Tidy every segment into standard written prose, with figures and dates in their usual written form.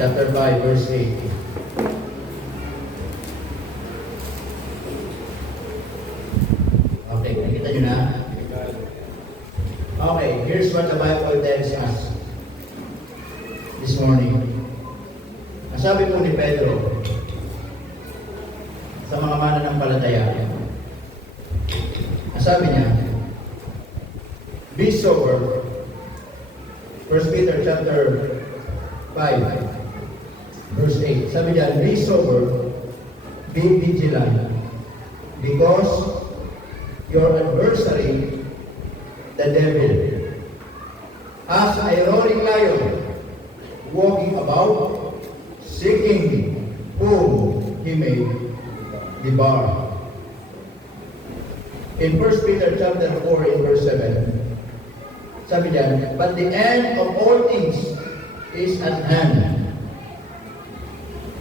chapter 5, verse 8. Okay, nakita nyo na? Okay, here's what the Bible tells us this morning. Ang sabi po ni Pedro sa mga mananampalataya, ang sabi niya, be sober. 1 Peter chapter 5, verse 8. Sabi niya, be sober, be vigilant, because your adversary, the devil, as a roaring lion, walking about, seeking whom he may devour. In 1 Peter chapter 4, in verse 7, sabi diyan, but the end of all things is at hand.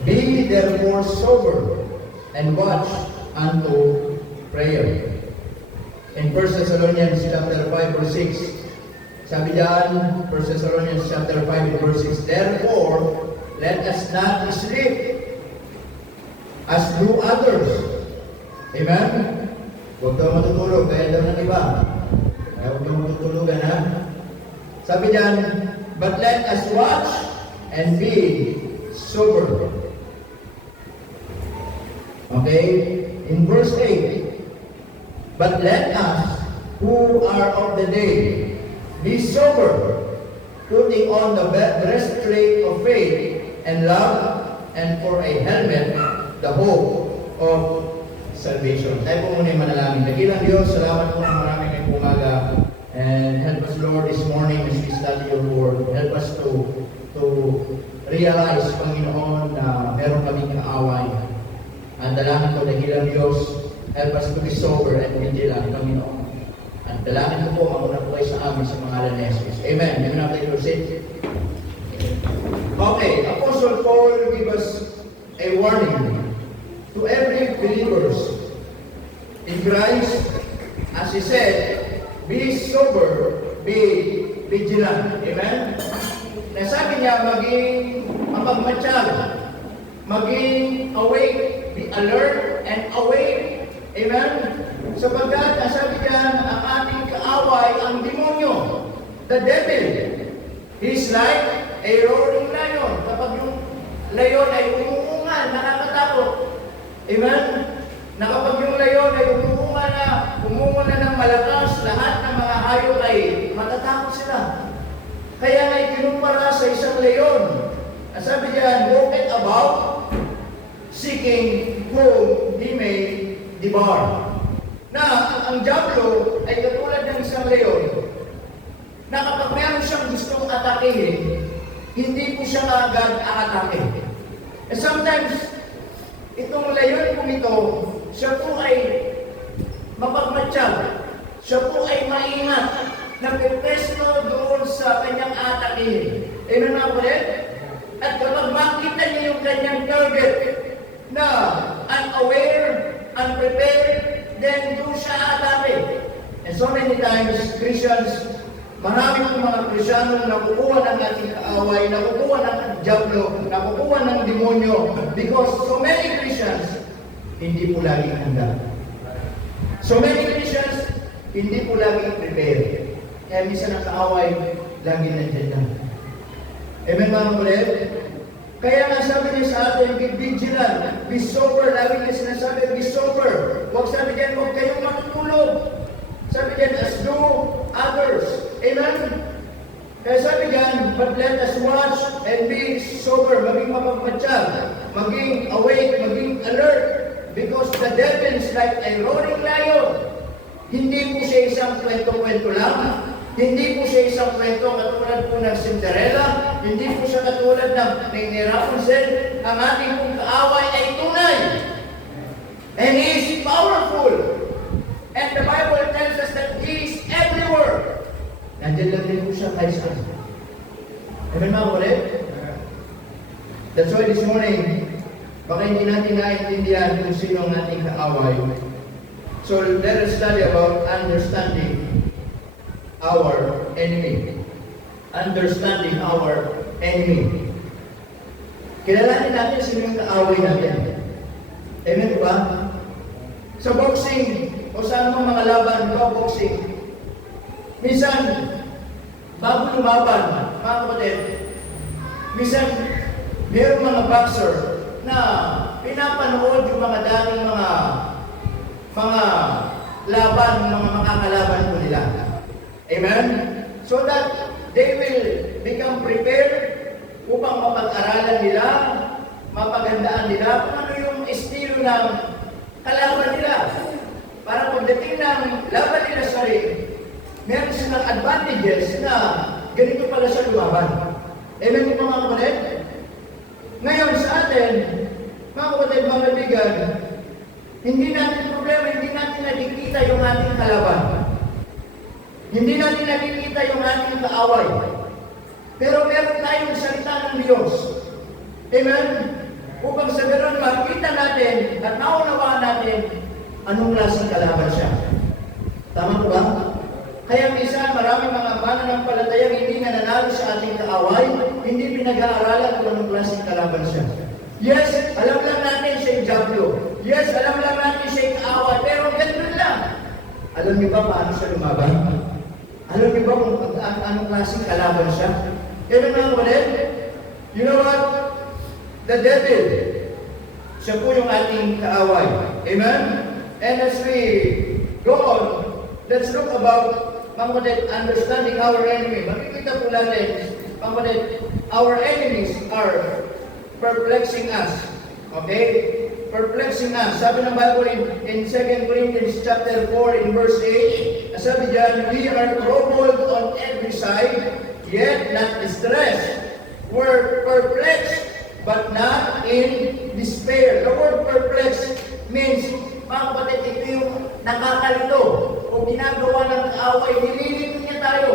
Be therefore sober and watch unto prayer. In 1 Thessalonians chapter 5, verse 6, sabi diyan, 1 Thessalonians chapter 5, verse 6, therefore, let us not sleep as do others. Amen? Huwag daw matutulog, kaya daw ng iba. Kaya huwag daw matutulugan, ha? Sabi diyan, but let us watch and be sober. Okay? In verse 8, but let us who are of the day be sober, putting on the breastplate of faith and love, and for a helmet, the hope of salvation. Tayo po muna yung manalangin. Dakilang Diyos, salamat po ng marami ngayong umaga. And help us, Lord, this morning as we study your word. Help us to realize, Panginoon, na meron kaming kaaway. Ang dalangin ko, dakilang Diyos, help us to be sober and vigilant, Panginoon. Ang dalangin ko po, mauna po kayo sa amin sa pangalan ni Jesus. Amen. Amen na tayo, sit. Okay, Apostle Paul give us a warning to every believers in Christ. As he said, be sober, be vigilant. Amen? Nasabi niya, maging mapagmatsyag, maging awake, be alert and awake. Amen? Sapagkat, nasabi niya, ang ating kaaway, ang demonyo, the devil, he's like a roaring lion. Kapag yung layon ay umuungan, nakakatakot. Amen? Na kapag yung layon ay umunga na ng malakas, lahat ng mga hayop ay matatakot sila. Kaya nga ikinumpara sa isang leyon. Ang sabi diyan, walketh about, seeking whom he may devour. Na ang diablo ay katulad ng isang leyon, na kapag meron siyang gustong atakihin, hindi po siya agad aatake. And sometimes, itong leyon po ito, siya po ay mapagmatsyag. Siya po ay maingat na pepesto doon sa kanyang atakihin. Amen na po rin? At kapag makita niya yung kanyang target na unaware, unprepared, then doon siya atake. And so many times, Christians, marami pong mga Krisyano na nakukuha ng ating kaaway, nakukuha ng diablo, nakukuha ng demonyo, because so many Christians, hindi po lagi handa. So many Christians, hindi po lagi prepared. Kaya minsan ang kaaway, lagi nandiyan lang. Amen mga kapatid? Kaya nga sabi niya sa atin, be vigilant, be sober. Lagi niya sinasabi, be sober. Huwag sabi diyan, huwag kayong matutulog. Sabi diyan, as do others. Amen? Kaya sabi diyan, but let us watch and be sober. Maging mapagmatsyag, maging awake, maging alert. Because the devil is like a roaring lion. Hindi po siya isang kwento-kwento lang. Hindi po siya isang kwento katulad po ng Cinderella. Hindi po siya katulad ng Rapunzel. Ang ating pong kaaway ay tunay. And he is powerful. And the Bible tells us that he is everywhere. Nandiyan lang din po siya kahit saan. Amen mga kapatid? That's why this morning, baka hindi natin naiintindihan kung sino ang ating kaaway. So let us study about understanding our enemy. Understanding our enemy. Kilalanin natin sino yung kaaway natin. Amen ba? Sa boxing, o sa anumang mga laban, boxing, minsan, bago lumaban, mga kapatid, minsan, mayroong mga boxer na pinapanood yung mga dating mga laban, mga makakalaban ko nila. Amen? So that they will become prepared upang mapag-aralan nila, mapagandaan nila kung ano yung estilo ng kalaban nila. Para pagdating ng laban nila sa ring, meron silang advantages na ganito pala sa lumaban. Amen po mga kapatid? Ngayon sa atin, mga kapatid, mga kaibigan, hindi natin problema, hindi natin nakikita yung ating kalaban. Hindi natin nakikita yung ating kaaway. Pero meron tayong salita ng Diyos. Amen? Upang sa ganoon makita natin at naunawaan natin anong klaseng kalaban siya. Tama po ba? Kaya minsan maraming mga mananampalatayang hindi nananalo sa ating kaaway, hindi pinag-aaralan kung anong klaseng kalaban siya. Yes, alam lang natin siya yung Diablo. Yes, alam lang natin siya yung kaaway, pero ganoon lang. Alam niyo ba paano siya lumaban? Alam niyo ba kung anong klaseng kalaban siya? Kaya mga kapatid, you know what? The devil, siya po yung ating kaaway. Amen? And as we go on, let's look about, mga kapatid, understanding our enemy. Makikita po natin, mga kapatid, our enemies are perplexing us. Okay? Perplexing us. Sabi ng Bible in 2 Corinthians chapter 4 in verse 8, sabi diyan, we are troubled on every side, yet not distressed. We're perplexed, but not in despair. The word perplexed means, mga kapatid, ito yung nakakalito o ginagawa ng kaaway. Nililito niya tayo.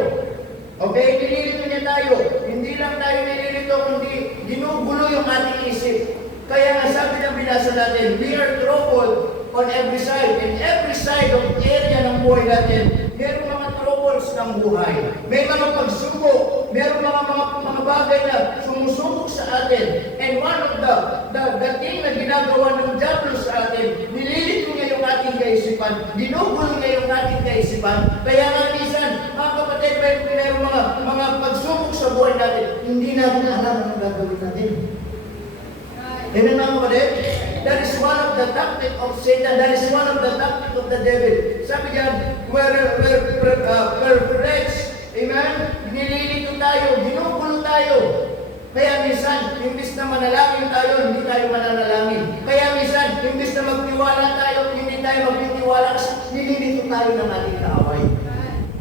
Okay? Nililito niya tayo. Hindi lang tayo nililito, kundi ginugulo yung ating isip. Kaya nga sabi ng binasa natin, we are troubled on every side. In every side of area ng buhay natin, meron mga troubles ng buhay. May mga pagsubok, meron mga bagay na sumusubok sa atin. And one of the thing na ginagawa ng Diablo sa atin, nililito niya yung ating kaisipan, ginugulo niya yung ating kaisipan. Kaya nga minsan, mga kapatid, may mga pagsubok sa buhay natin, hindi natin alam ang gagawin natin. Amen mga kapatid? That is one of the tactics of Satan. That is one of the tactics of the devil. Sabi niyan, we're perplexed. Amen? Nililito tayo, ginugulo tayo. Kaya minsan, imbis na manalangin tayo, hindi tayo mananalangin. Kaya minsan, imbis na magtiwala tayo, hindi tayo magtitiwala kasi nililito tayo ng ating kaaway.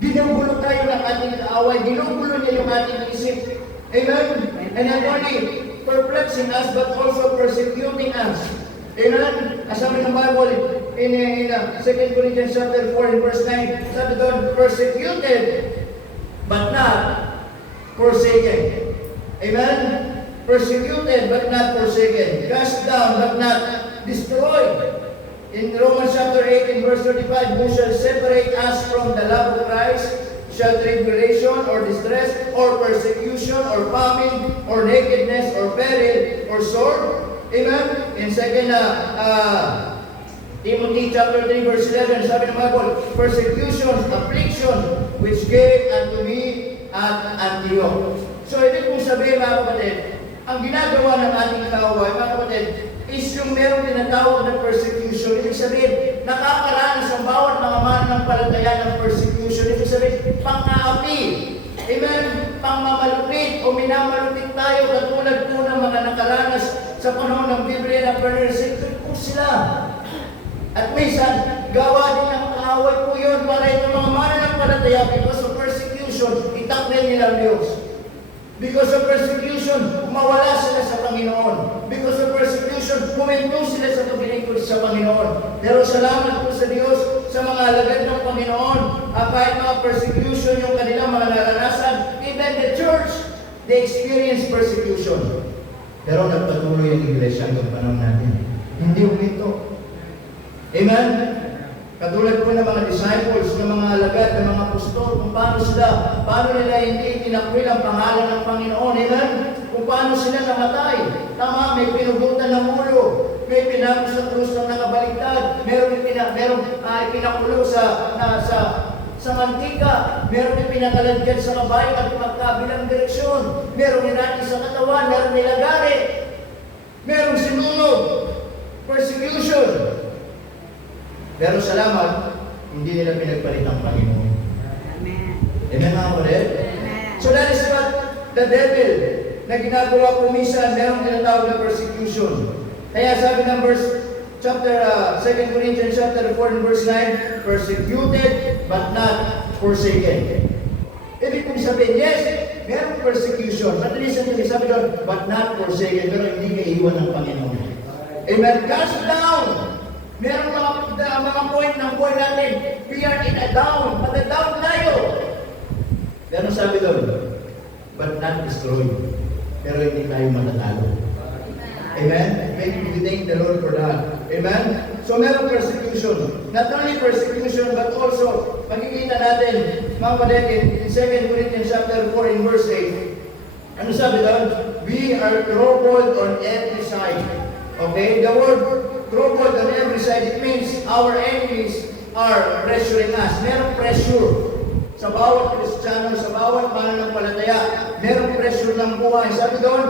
Ginugulo tayo ng ating kaaway. Ginugulo niya yung ating isip. Amen? And not only perplexing us, but also persecuting us. Amen? As sabi ng Bible in 2 Corinthians chapter 4 and verse 9, sabi doon, persecuted, but not forsaken. Amen? Persecuted, but not forsaken. Cast down, but not destroyed. In Romans chapter 8 and verse 35, who shall separate us from the love of Christ? Shall tribulation, or distress, or persecution, or famine, or nakedness, or peril, or sword? Amen? In 2 Timothy chapter 3 verse 11, sabi ng Bible, persecution, affliction, which came unto me at Antioch. So, ibig kong sabihin mga kapatid, ang ginagawa ng ating kaaway, mga kapatid, is yung merong tinatawag na persecution. Ibig sabihin, nakakaranas ang bawat mga mananampalataya ng persecution. Ibig sabihin, pang-aapi. Amen? Pang-mamalupit o minamalupit tayo katulad po ng mga nakaranas sa panahon ng Biblia na persecuted po sila. At minsan, gawa din ng kaaway po yun para itong mga mananampalataya because of persecution, itakbil nila ang Diyos. Because of persecution, mawala sila sa Panginoon. Because of persecution, puminto sila sa paglilingkod sa Panginoon. Pero salamat po sa Diyos, sa mga alagad ng Panginoon, kahit mga persecution yung kanilang mga naranasan, even the church, they experience persecution. Pero nagpatuloy ang iglesia ng panahon natin. Hindi uminto. Amen? Katulad po ng mga disciples, ng mga alagad, ng mga apostol, kung paano nila hindi tinakwil ang pangalan ng Panginoon. Amen? Kung kung paano sila namatay. Tama, may pinugutan ng ulo, may pinako sa krus na nakabaligtad, merong pinakulo sa mantika, meron yung pinakaladyan sa kabayo at magkabilang direksyon, merong inati sa katawan, meron nilagari, merong sinunog, persecution. Pero salamat, hindi nila pinagpalit ang Panginoon. Amen. Amen mga kapatid? So that is what the devil na ginagawa po minsan, merong tinatawag na persecution. Kaya sabi ng chapter 2 Corinthians chapter 4 and verse 9, persecuted but not forsaken. Ibig kong sabihin, yes, merong persecution. But listen to me, sabi doon, but not forsaken, pero hindi kaiiwan ng Panginoon. Amen. Cast down. Merong mga point ng buhay natin, we are in a down, down tayo. Pero sabi doon, but not destroyed. Pero hindi tayo matatalo. Amen? We thank the Lord for that. Amen? So meron persecution. Not only persecution, but also, makikita natin, mga kapatid, in 2 Corinthians chapter 4 in verse 8, ano sabi doon? We are troubled on every side. Okay? The word troubled on every side, it means our enemies are pressuring us. Merong pressure. Sa bawat Kristiyano, sa bawat mananampalataya, merong pressure ng buhay. Sabi doon,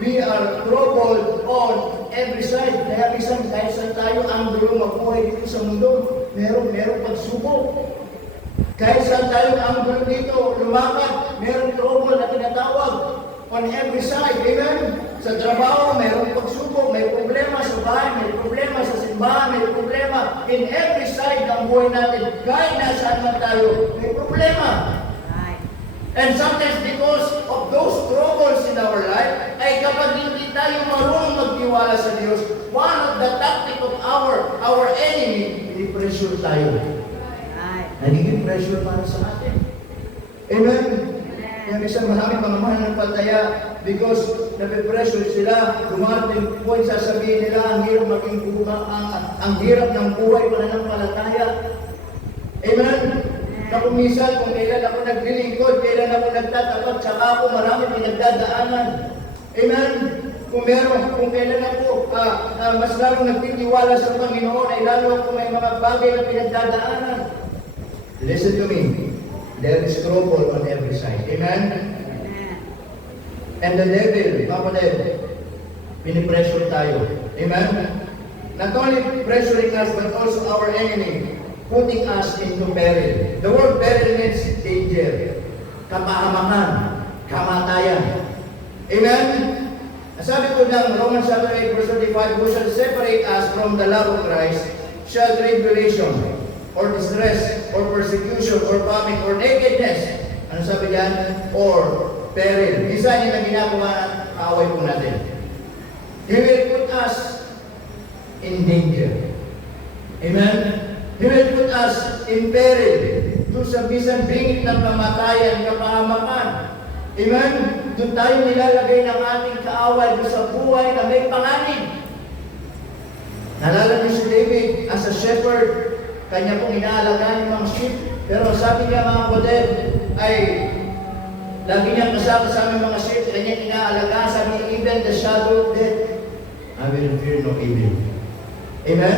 we are troubled on every side. Kaya minsan, kahit saan tayo, ang gulo mabuhay dito sa mundo, merong pagsubok. Kahit saan tayo, ang gulo dito, lumakad, merong trouble na tinatawag on every side. Amen? Sa trabaho, merong pagsubok, may problema sa bahay, may problema sa simbahan, may problema in every side ng buhay natin. Kahit nasaan man tayo, may problema. And sometimes because of those troubles in our life, ay kapag hindi tayo marunong magtiwala sa Diyos, one of the tactic of our enemy, i-pressure tayo. Nagiging pressure para sa atin. Amen? Yung isang maraming mga mananampalataya, because nape-pressure sila, dumating point sasabihin nila, ang hirap maging ang hirap ng buhay pananampalataya. Amen? Na kung minsan, kung kailan ako naglilingkod, kailan ako nagtatapat, saka ako marami pinagdadaanan. Amen? Kung kailan ako mas lalong nagtitiwala sa Panginoon, ay lalo ako may mga bagay na pinagdadaanan. Listen to me. There is trouble on every side. Amen? And the devil, kapatid, pinipressure tayo. Amen? Not only pressuring us, but also our enemy, putting us into peril. The word peril means danger, kapahamakan, kamatayan. Amen? Sabi ko ng Romans chapter 8 verse 35, who shall separate us from the love of Christ, shall tribulation, or distress, or persecution, or famine, or nakedness. Ano sabi diyan? Or peril. Isa niya na ginagawa ng away po natin. He will put us in danger. Amen? He will put us in peril. Doon sa bisan bingit ng kamatayan, kapahamakan. Amen? Doon tayo nilalagay ng ating kaaway doon sa buhay na may panganib. Nalala niyo si David as a shepherd, kanya pong inaalagaan yung mga sheep. Pero sabi niya mga kapatid, ay lagi niyang kasama mga sheep, kanya inaalagaan. Sabi, even the shadow of death, I will fear no evil. Amen?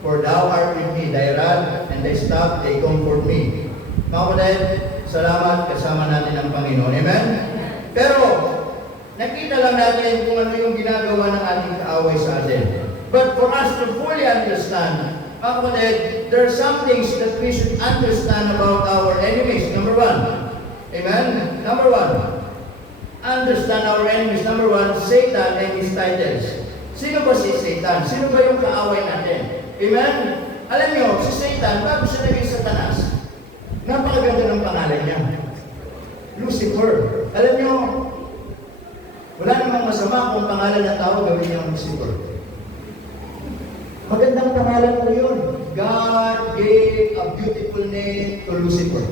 For thou art with me, thy rod and thy staff, they comfort me. Mga kapatid, salamat, kasama natin ang Panginoon. Amen? Pero, nakita lang natin kung ano yung ginagawa ng ating kaaway sa atin. But for us to fully understand, mga kapatid, there are some things that we should understand about our enemies. Number one. Amen? Number one. Understand our enemies. Number one, Satan and his titles. Sino ba si Satan? Sino ba yung kaaway natin? Amen? Alam niyo, si Satan, bago siya naging Satanas, napakaganda ng pangalan niya. Lucifer. Alam niyo, wala namang masama kung pangalan ng tao gawin niya Lucifer. Magandang pangalan po yun. God gave a beautiful name to Lucifer.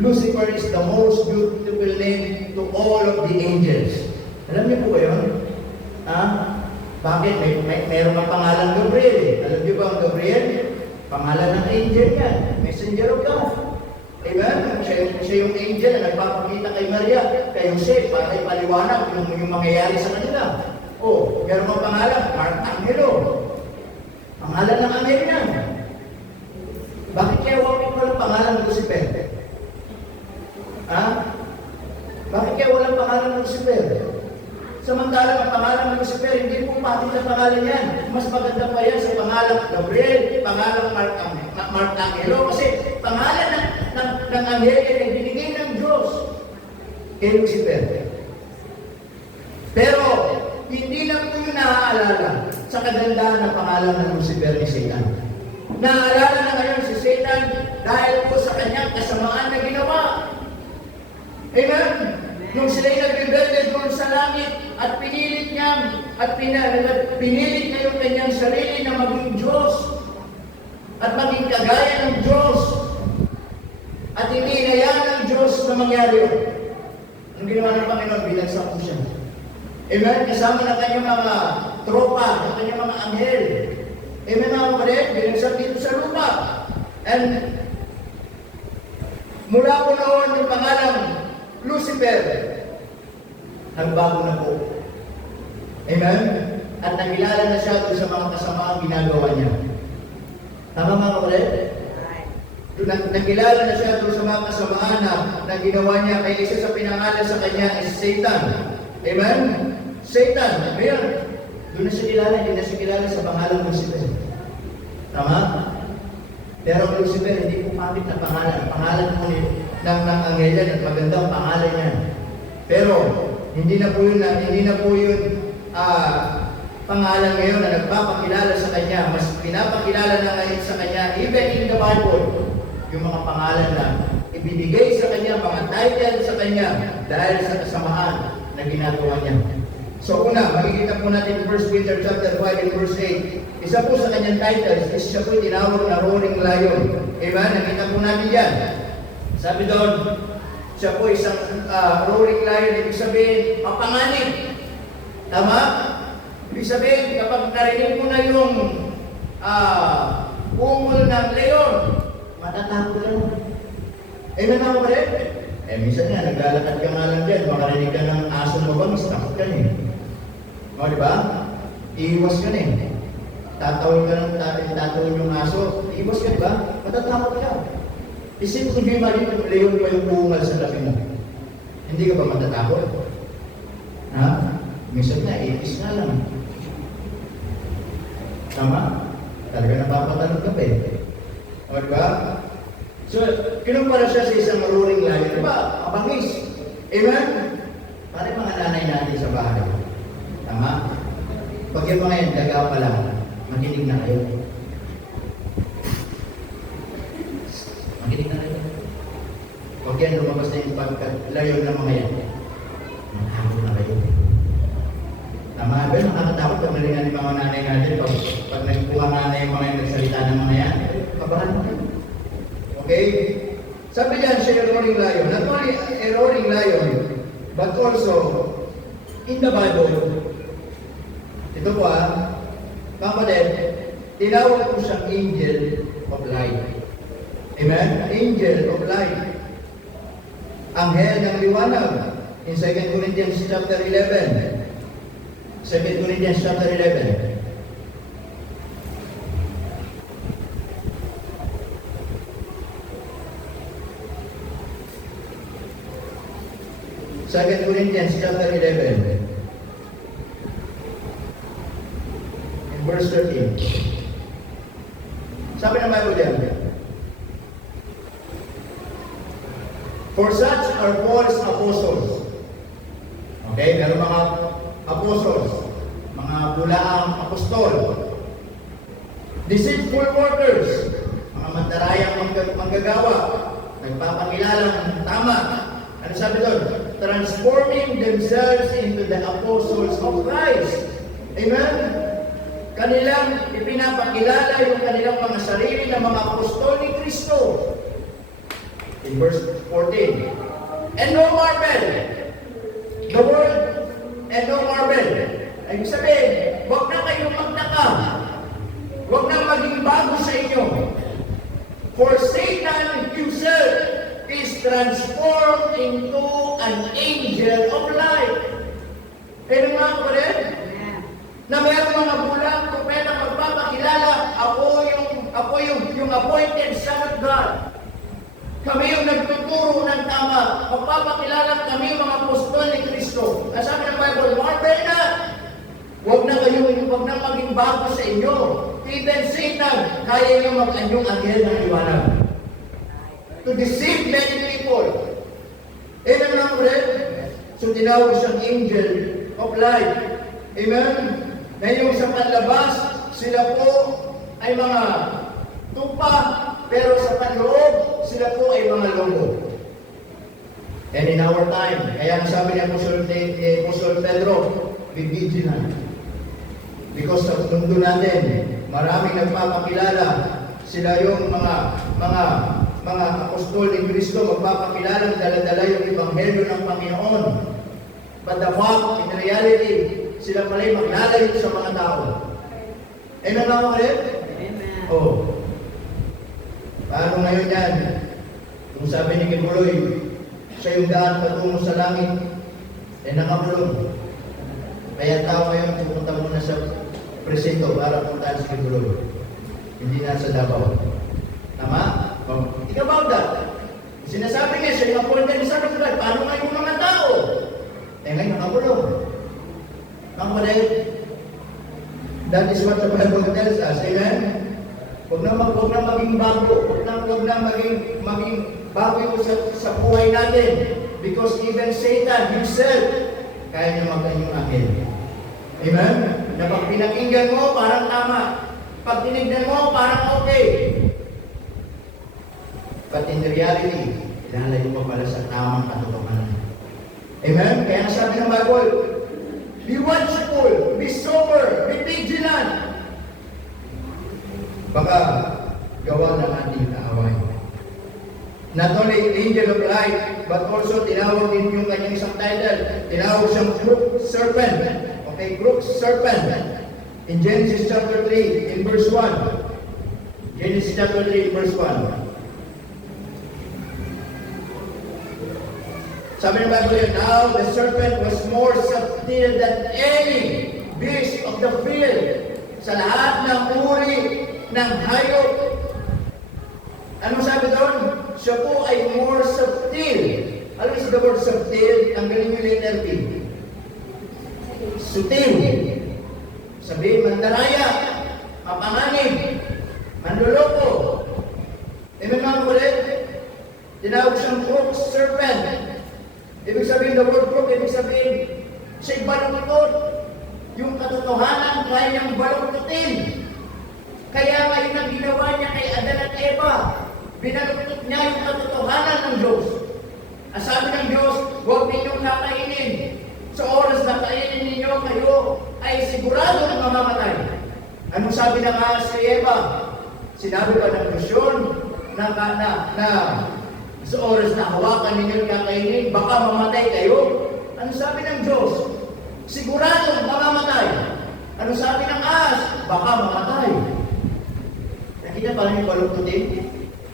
Lucifer is the most beautiful name to all of the angels. Alam niyo po ba yun? Ha? Bakit? Mayroon ang pangalan Gabriel eh. Alam niyo ba ang Gabriel? Pangalan ng angel yan. Messenger of God. Amen? Siya yung angel na nagpapakita kay Maria. kay Jose para ipaliwanag yung mangyayari sa kanila. Oh, meron bang pangalan? Mark Angelo. Pangalan ng anghel niya. Bakit kaya walang pangalan ng Lucifer? Ha? Bakit kaya walang pangalan ng Lucifer? Samantalang ang pangalan ng Lucifer, hindi po pati sa pangalan yan. Mas maganda pa yan sa pangalan Gabriel, pangalan Mark Angelo, kasi pangalan ng anghel ay binigay ng Diyos kay Lucifer. Pero, hindi lang po yung naaalala sa kagandahan ng pangalan ng Lucifer ni Satan. Naaalala na ngayon si Satan dahil po sa kanyang kasamaan na ginawa. Amen? Nung sila'y nag-rebelde doon sa langit at pinilit niya yung kanyang sarili na maging Diyos at maging kagaya ng Diyos at hindi inayaan ng Diyos na mangyari yun. Ang ginawa ng Panginoon, binagsak po siya. Amen? Kasama ng kanyang mga tropa, ng kanyang mga anghel. Amen mga kapatid, binagsak dito sa lupa. And mula po noon yung pangalang Lucifer, nagbago na po. Amen? At nakilala na siya doon sa mga kasamaang ginagawa niya. Tama mga kapatid? Nakilala na siya doon sa mga kasamaan na ginawa niya, kaya isa sa pinangalan sa kanya is Satan. Amen? Satan, ngayon, doon na siya kilala, hindi na siya kilala sa pangalan Lucifer. Tama? Pero ang Lucifer, hindi po pamit na pangalan. Ang pangalan po ng anghel yan at magandang pangalan yan. Pero, hindi na po yun pangalan ngayon na nagpapakilala sa kanya. Mas pinapakilala na ngayon sa kanya, even in the Bible, yung mga pangalan na ibinigay sa kanya, mga title sa kanya, dahil sa kasamaan na ginagawa niya. So una, makikita po natin 1 Peter chapter 5 and verse 8. Isa po sa kanyang titles is siya po tinawag na roaring lion. Amen? Nakita po natin yan. Sabi doon, siya po isang roaring lion, ibig sabihin, mapanganib. Tama? Ibig sabihin, kapag narinig mo na yung umul ng leon, matatakot ka na. Amen mga kapatid? Minsan nga, naglalakad ka nga lang dyan, makarinig ka ng aso mo ba, mas takot ka na. O, di ba? Iiwas ka na eh. Tatawin ka ng tatawin yung aso, iiwas ka, di ba? Matatakot ka. Isip ko, di ba yung leon pa yung bungal sa tabi mo? Hindi ka ba matatakot? Ha? Minsan nga, iipis na lang. Tama? Talaga napapatalog ka pa eh. O, di ba? So, kinumpara siya sa isang roaring lion. Di ba? Mabangis. Amen? Parang mga nanay natin sa bahay. Tama? Pag yung mga yan, daga pa lang, makinig na kayo. Makinig na kayo. Pag yan, lumabas na yung pagkalayon ng mga yan, magkakaroon na kayo. Tama? Ba? Nakakatakot pag nalingan ng mga nanay natin. Pag nagkuha nanay yung mga yung nagsalita ng mga yan, kabahan mo kayo. Okay? Sabi diyan siya yung roaring lion. Not only a roaring lion, but also in the Bible. Ito po kapatid, tinawag ko siyang angel of light. Amen? Angel of light. Anghel ng liwanag. In 2 Corinthians chapter 11. 2 Corinthians chapter 11. 2 Corinthians chapter 11 in verse 13. Sabi ng Bible diyan, for such are false apostles. Okay, pero mga apostles, mga bulaang apostol, deceitful workers, mga mandarayang manggagawa, nagpapangilalang tama. Ano sabi doon? Transforming themselves into the apostles of Christ. Amen? Kanilang ipinapakilala yung kanilang mga sarili na mga apostol ni Kristo. In verse 14. And no marvel. The word, and no marvel. Ibig sabihin, huwag na kayong magtaka. Huwag na maging bago sa inyo. For Satan himself is transformed into an angel of light. Kaya nga ko rin, na mayroong mga bulang propeta magpapakilala, ako yung appointed son of God. Kami yung nagtuturo ng tama. Magpapakilala kami yung mga apostol ni Kristo. Sabi ng Bible, marvel na! Huwag na maging bago sa inyo. Even Satan, kaya niyo mag-anyong anghel ng liwanag. To deceive many people. Amen lang ulit. So tinawag siyang angel of light. Amen? Ngayon sa panlabas, sila po ay mga tupa, pero sa panloob, sila po ay mga lobo. And in our time, kaya ang sabi ni Apostol Pedro, be vigilant. Because sa mundo natin, maraming nagpapakilala. Sila yung mga apostol ni Kristo, magpapakilala, dala-dala yung ebanghelyo ng Panginoon. But the fact, in reality, sila pala yung maglalayo sa mga tao. Amen ba mo rin? Amen. Oh. Paano ngayon yan? Kung sabi ni Kibuloy, siya yung daan patungo sa langit, nakakulong. Kaya tao ngayon, pupunta muna sa presinto para puntahan si Kibuloy. Hindi na sa Davao. Tama? Oh. Think about that. Sinasabi niya, siya yung appointed sa God. Paano ngayon yung mga tao? Ngayon, nakakulong. Ang mali, that is what the Bible tells us. Amen? Huwag na maging bago. Huwag na maging bago ito sa buhay natin. Because even Satan himself, kaya niya mag-anyong akin. Amen? Na pag pinakinggan mo, parang tama. Pag tinignan mo, parang okay. But in reality, ilalayo mo pala sa tamang katotohanan. Amen? Kaya sabi ng Bible, be watchful, be sober, be vigilant. Baka gawa ng ating kaaway. Not only angel of light, but also tinawag din yung kanyang isang title. Tinawag siyang crooked serpent. Okay, crooked serpent. In Genesis chapter 3, in verse 1. Genesis chapter 3, verse 1. Sabi ng Bible yun, now the serpent was more subtle than any beast of the field. Sa lahat ng uri ng hayop. Ano sabi doon? Siya po ay more subtle. Alam is the word subtle? Tanggalin yung letter B. Sutil. Sabihin, mandaraya, mapanganib, manluloko. Amen mga kulit? Tinawag siyang crooked serpent. Ibig sabihin, the word crook, ibig sabihin, siya'y baluktot. Yung katotohanan, kaya niyang baluktutin. Kaya ngayon ang ginawa niya kay Adan at Eva, binaluktot niya yung katotohanan ng Diyos. Ang sabi ng Diyos, huwag ninyong kakainin. Sa oras na kainin ninyo, kayo ay sigurado na mamamatay. Anong sabi ng si Eva? Sinabi ba ng Diyos yun na sa oras na hawakan ninyo kakainin, baka mamatay kayo? Ano sabi ng Diyos? Sigurado mamamatay. Ano sabi ng ahas? Baka mamatay. Nakita pa rin yung baluktutin?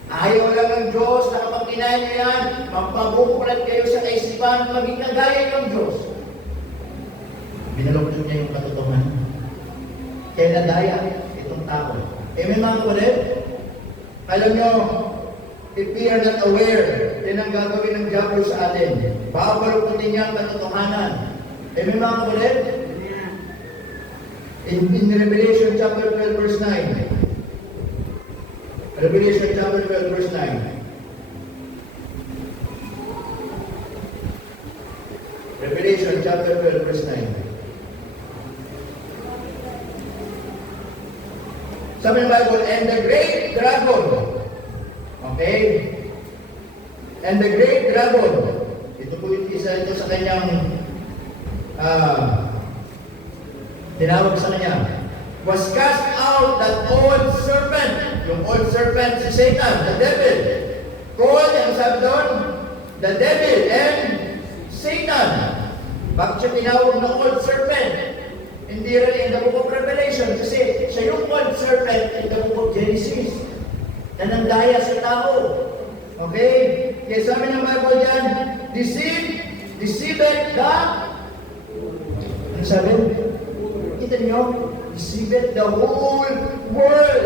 Ayaw lang ng Diyos na kapag kinain niyo yan, magpabukulat kayo sa kaisipan, maging kagaya ng Diyos. Binaluktot niya yung katotohanan. Kaya nadaya itong tao. Amen mga kulit? Alam nyo, if we are not aware, yan ang gagawin ng diablo sa atin. Babaluktutin niya ang katotohanan. Amen mga kulit? In Revelation chapter 12 verse 9. Revelation chapter 12 verse 9. Revelation chapter 12 verse 9. Sabi ng Bible, and the great dragon, okay? And the great dragon, ito po yung isa ito sa kanyang tinawag sa kanya, was cast out that old serpent. Yung old serpent si Satan, the devil. Called, ang sabi doon, the devil and Satan. Bakit siya tinawag na old serpent? Hindi rin in the book of Revelation kasi siya yung old serpent in the book of Genesis. Na nandaya sa tao. Okay? Kaya sabi ng Bible dyan, deceived the, ano sabi? Kita niyo? Deceived the whole world.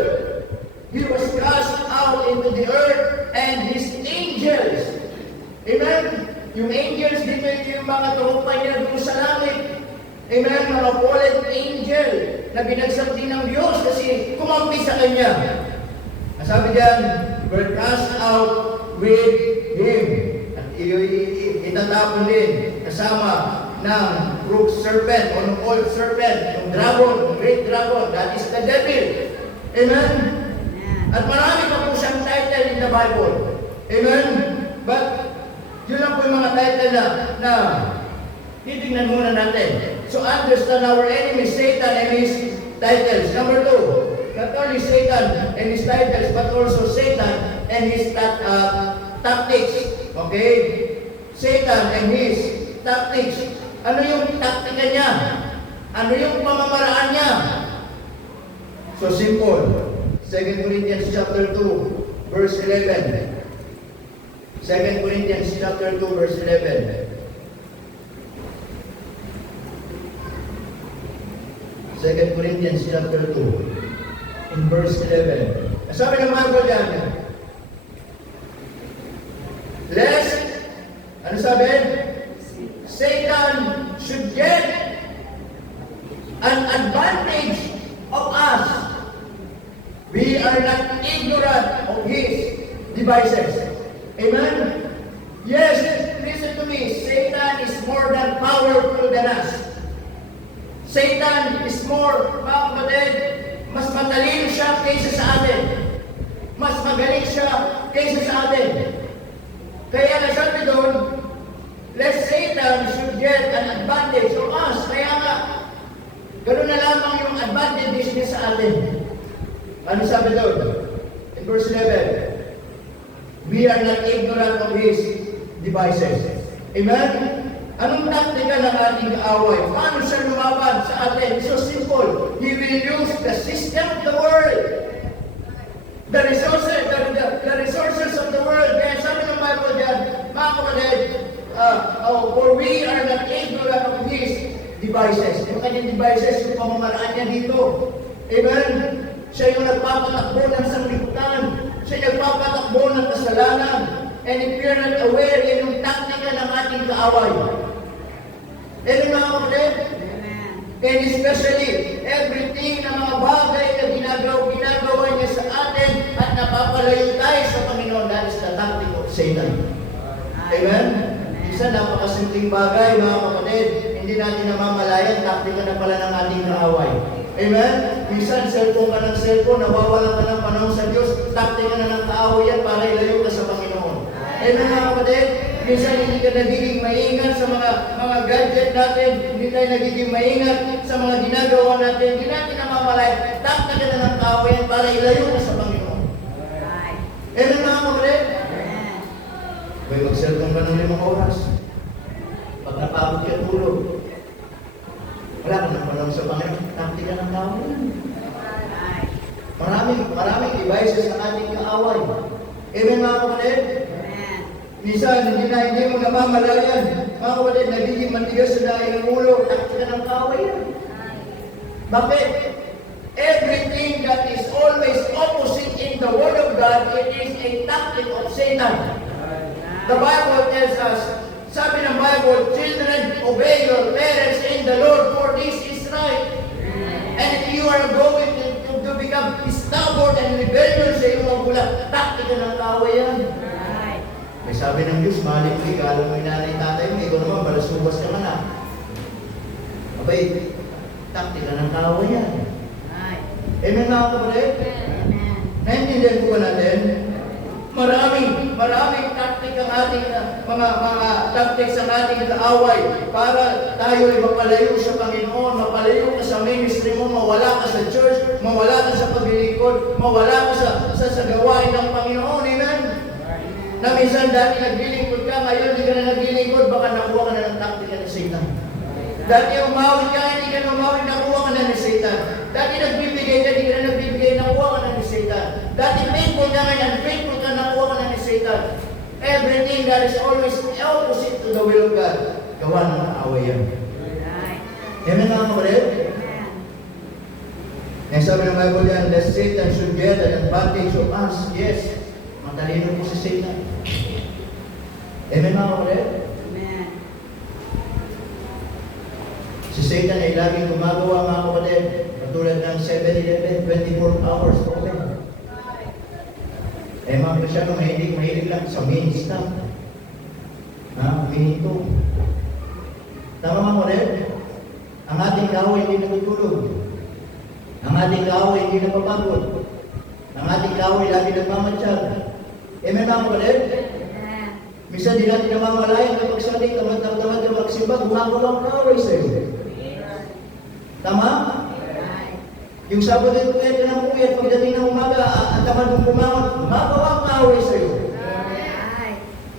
He was cast out into the earth and his angels. Amen? Yung angels, dito yung mga tropa niya doon sa langit. Amen? Mga fallen angel na binagsak din ng Diyos kasi kumampi sa Kanya. Ang sabi diyan, were cast out with Him. At itatapon din kasama ng brook serpent o ng old serpent, yung dragon, yung great dragon, that is the devil. Amen? At marami pa po siyang title in the Bible. Amen? But, yun lang po yung mga title na titignan muna natin. So, understand our enemy, Satan, and his titles. Number 2, not only Satan and his titles, but also Satan and his tactics. Okay? Satan and his tactics. Ano yung taktika niya? Ano yung pamamaraan niya? So simple. 2 Corinthians chapter 2, verse 11. 2 Corinthians chapter 2, verse 11. 2 Corinthians chapter 2, in verse 11. Sabi ng Bible dyan, lest, ano sabi? Satan should get an advantage of us. We are not ignorant of his devices. Amen? Yes, listen to me. Satan is more than powerful than us. Satan is more, mga kapatid, mas matalino siya kaysa sa atin. Mas magaling siya kaysa sa atin. Kaya nasabi doon, lest Satan should get an advantage of us. Kaya nga, ganoon na lamang yung advantage niya sa atin. Ano sabi doon? In verse 11, we are not ignorant of his devices. Amen? Anong taktika ng ating kaaway? Paano siya lumaban sa atin? It's so simple. He will use the system of the world. The resources of the world. Kaya sabi ng Bible dyan, mga kapatid, for we are not ignorant of his devices. Yung kanyang devices, yung pamamaraan niya dito. Amen? Siya yung nagpapatakbo ng sanglibutan. Siya yung nagpapatakbo ng kasalanan. And if you're not aware, yan yung taktika ng ating kaaway. And mga kapatid, and especially, everything na mga bagay na ginagawa niya sa atin at napapalayo tayo sa Panginoon, that is the tactic of Satan. Amen? Isa napakasimpleng bagay, mga kapatid, hindi natin namamalayan, taktika na pala ng ating kaaway. Amen? Minsan, cellphone ka ng cellphone, nawawalan ka ng panahon sa Diyos, taktika na ng kaaway yan para ilayo ka sa Panginoon. Amen, mga kapatid? Minsan, hindi ka nagiging maingat sa mga gadget natin, hindi tayo nagiging maingat sa mga ginagawa natin, hindi natin namamalayan, taktika na ng kaaway yan para ilayo ka sa Panginoon. Amen, mga kapatid? Kaya mag-cellphone ka ng 5 oras. Pag napagod ka tulog, wala ka ng panahon sa Panginoon, taktika ng kaaway. Maraming devices ng ating kaaway. Amen, mga kapatid? Minsan, hindi mo namamalayan. Mga kapatid, nagiging matigas sa dahil ng ulo, taktika ng kaaway yan. Bakit? Everything that is always opposite in the Word of God, it is a tactic of Satan. The Bible tells us, sabi ng Bible, children, obey your parents in the Lord, for this is right. And if you are going to become stubborn and rebellious sa iyong magulang, taktika ng kaaway yan. May sabi ng Diyos, mahalin mo, alam mo yung nanay tatay mo, ikaw naman, balasubas ka man. Abay, taktika ng kaaway yan. Amen, mga kapatid? Naintindihan ko ba natin? Maraming taktik ang ating mga tactics ang ating kaaway para tayo ay mapalayo sa Panginoon, mapalayo ka sa ministry mo, mawala ka sa church, mawala ka sa paglilingkod, mawala ka sa gawain ng Panginoon. Amen? Na minsan dati naglilingkod ka, ngayon hindi ka na naglilingkod, baka nakuha ka na ng taktika ni Satan. Dati umawit ka, hindi ka na umawit, nakuha ka na ni Satan. Dati nagbibigay ka, hindi ka na nagbibigay, nakuha ka na ni Satan. Dati faithful ka, ngayon unfaithful ka, nakuha ka na ni Satan. Eh everything that is always opposite to the will of God, gawa ng kaaway yan. Amen mga kapatid? Ang sabi ng Bible yan, that Satan should get an advantage of us. Yes, matalino po si Satan. Amen mga kapatid? Si Satan ay laging gumagawa mga kapatid, katulad ng 7-Eleven, 24 hours open. Eh mga Kristyano, mahilig lang sa main stop. Minito. Tama mga kapatid? Ang ating kaaway hindi natutulog. Ang ating kaaway hindi napapagod. Ang ating kaaway lagi nagmamatsyag. Amen mga kapatid? Minsan di natin namamalayan kapag saling tamad-tamad ka magsimba, gumagawa ang kaaway sa iyo. Tama? Yung Sabado ito ka ng puyat, pagdating ng umaga, ang tamad mong kumawat, gumagawa ang kaaway sa iyo.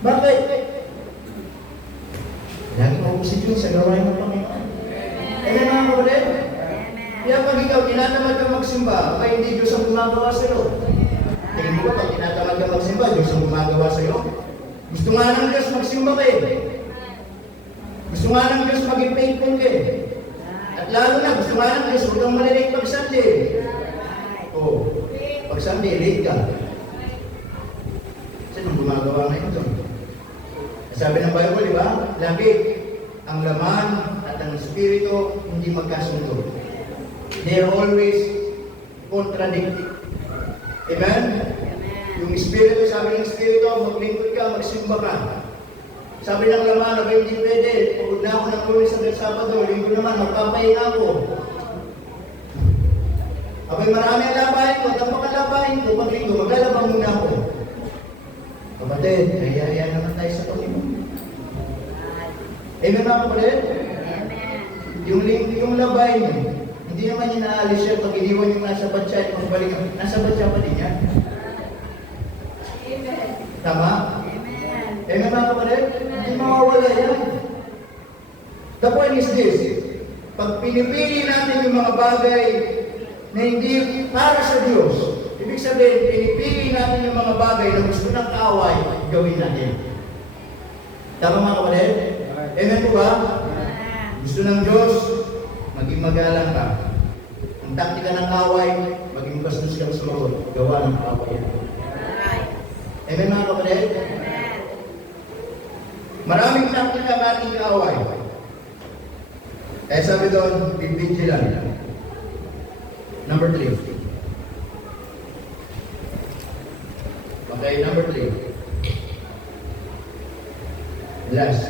Bakit? Lagi maupusit yun sa gawain ng Panginoon. Amen mga kapatid? Kaya pag ikaw tinatamad ka magsimba, kaya hindi Diyos ang gumagawa sa iyo. Tingin mo pag tinatamad ka magsimba, Diyos ang gumagawa sa iyo. Gusto nga ng Diyos magsimba kayo. Gusto nga ng Diyos maging faithful kayo. At lalo na, gusto nga ng Diyos, huwag kang malilate pag Sunday. Pag Sunday, late ka. Saan gumagawa ngayon doon? Sabi ng Bible, di ba? Lagi, ang laman at ang espiritu hindi magkasundo. They are always contradicting. Amen? Yung espiritu, sabi ng espiritu, maglingkod ka, magsimba ka. Sabi ng laman, hindi pwede. Pagod na ako ng Lunes hanggang Sabado, linggo naman, magpapahinga ako. Abay, marami ang labahin ko, tapos ang labahin ko, pag linggo, maglalabang muna ako. Kapatid, kaya naman tayo sa Panginoon. Amen mga kapatid? Yung labahin mo, hindi naman yung naalis siya pag iniwan yung nasa batya, nasa batya pa din yan. Tama? Amen mga kapatid? Hindi mawawala yan. The point is this, pag pinipili natin yung mga bagay na hindi para sa Diyos, ibig sabihin, pinipili natin yung mga bagay na gusto ng kaaway, gawin natin. Tama mga kapatid? Amen po ba? Gusto ng Diyos, maging magalang ka. Ang taktika ng kaaway, maging bastos kang sumagot, gawa ng kaaway. Amen mga kapatid? Maraming taktika ng ating kaaway. Kaya sabi doon, be vigilant. Number 3. Okay, number 3. Last.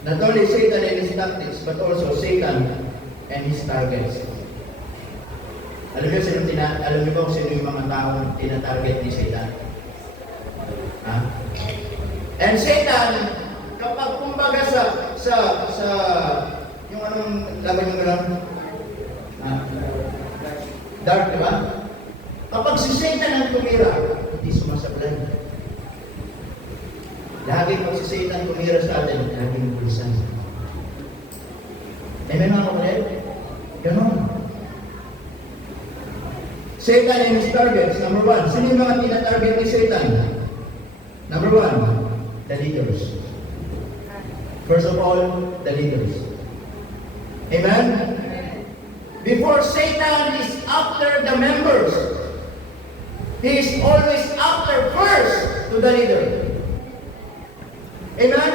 Not only Satan and his tactics, but also Satan and his targets. Alam niyo ba kung sino yung mga taong tina-target ni Satan? And Satan, kapag kumbaga sa yung anong laban yung gano'n? Dark, di ba? Kapag si Satan ang tumira, hindi sumasablay. Lagi pag si Satan tumira sa atin, laging bulisan. Amen mga kapatid? Ganon. Satan and his targets, number 1. Sino yung mga tina-target ni Satan? Number 1, the leaders. First of all, the leaders. Amen? Before Satan is after the members, he is always after first to the leader. Amen?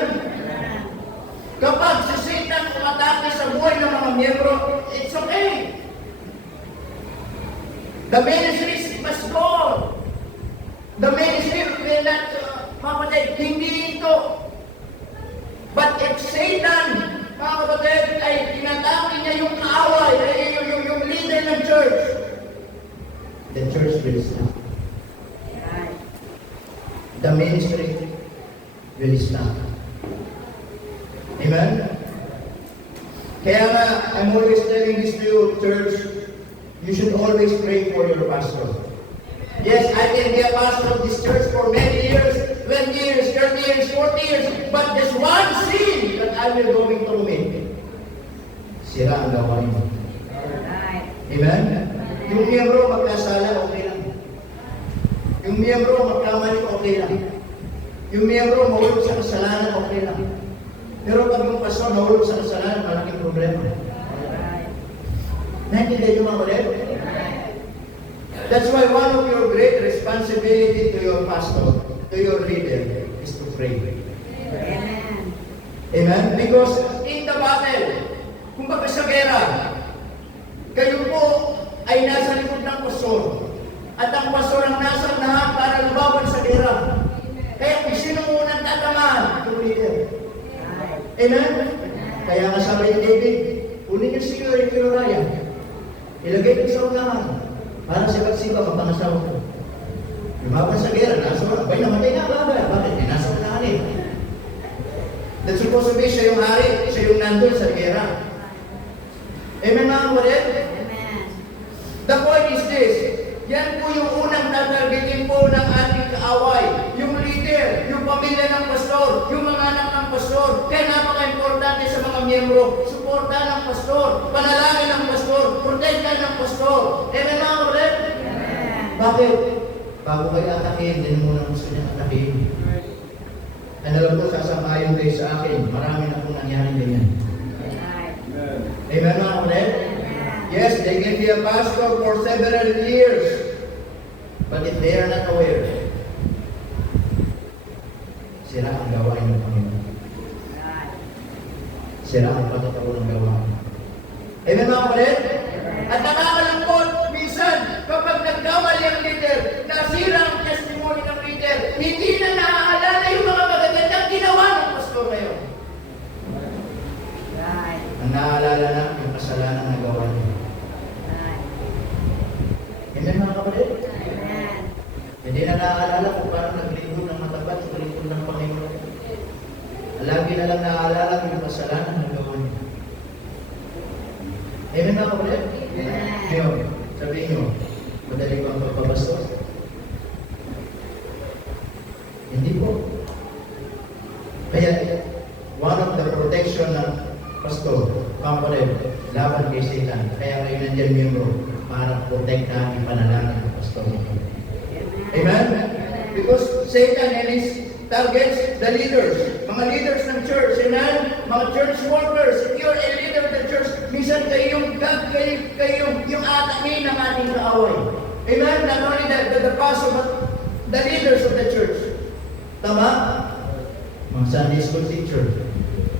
Kapag si Satan umatake sa buhay ng mga miyembro, it's okay. The ministry must go. The ministry will not, hindi ito. But if Satan, mga kapatid, ay tinatake niya yung kaaway, yung leader ng church, the church will stop. The ministry will stop. Amen? Kaya nga, I'm always telling this to you, church, you should always pray for your pastor. Yes, I can be a pastor of this church for many years, 20 years, 30 years, 40 years, but there's one sin that I will going to commit. Sira ang gawain mo. Amen? Yung miyembro magkasala, okay lang. Yung miyembro magkamali, okay lang. Yung miyembro mahulog sa kasalanan, okay lang. Pero pag yung pastor mahulog sa kasalanan, malaking problema. Naintindihan niyo mga ulit? That's why one of your great responsibility to your pastor, to your leader, is to pray. Amen. Amen? Because in the battle, kung baka sa gera, kayo po ay nasa likod ng pastor. At ang pastor ang nasa unahan para lumaban sa gera. Kaya kung sino munang tatamaan, yung leader. Amen? Kaya nga sabi ni David, kunin niyo si Uriah, ilagay niyo sa unahan, para si Bathsheba mapangasawa ko. Lumaban sa gera, nasa unahan. Bay, namatay na ba? Bakit? Nasa unahan eh. That's supposed to be siya yung hari, siya yung nandun sa gera. Amen mga kapatid? Amen. The point is this, yan po yung unang tatargetin po ng ating kaaway. Yung leader, yung pamilya ng pastor, yung mga anak ng pastor. Kaya napaka-importante sa mga miyembro, suporta ng pastor, panalangin ng pastor, protektan ng pastor. Amen mga kapatid? Amen. Bakit? Bago kayo atakin, din muna gusto niya atakin. And alam ko, sasamayon kayo sa akin. Marami na pong nangyari ganyan. Amen mga kapatid? Yes, they can be a pastor for several years. But if they are not aware, sira ang gawain ng Panginoon. Sira ang patotoo ng gawain. Amen mga kapatid? At nakakalungkot, minsan, kapag nagkamali ang leader, nasira ang testimony ng leader, hindi na naaalala yung mga magagandang ginawa ng pastor ngayon. Ang naaalala na yung kasalanan na gawa niya. Amen mga kapatid? Amen. Hindi na naaalala kung paano naglingkod ng matapat sa lingkod ng Panginoon. Lagi na lang naaalala yung kasalanan na gawa niya. Amen mga kapatid? Amen. Ngayon, sabihin nyo, madali ba ang pagpabastos? Hindi po. Kaya, one of the protection ng pastor, mga kapatid, laban kay Satan. Kaya kayo nandiyan miyembro para protektahan yung panalangin ng pastor. Amen? Because Satan and his targets the leaders, mga leaders ng church, amen? Mga church workers, if you're a leader of the church, minsan kayo yung atakin ng ating kaaway. Amen? Not only the pastor, but the leaders of the church. Tama? Mga Sunday school teacher,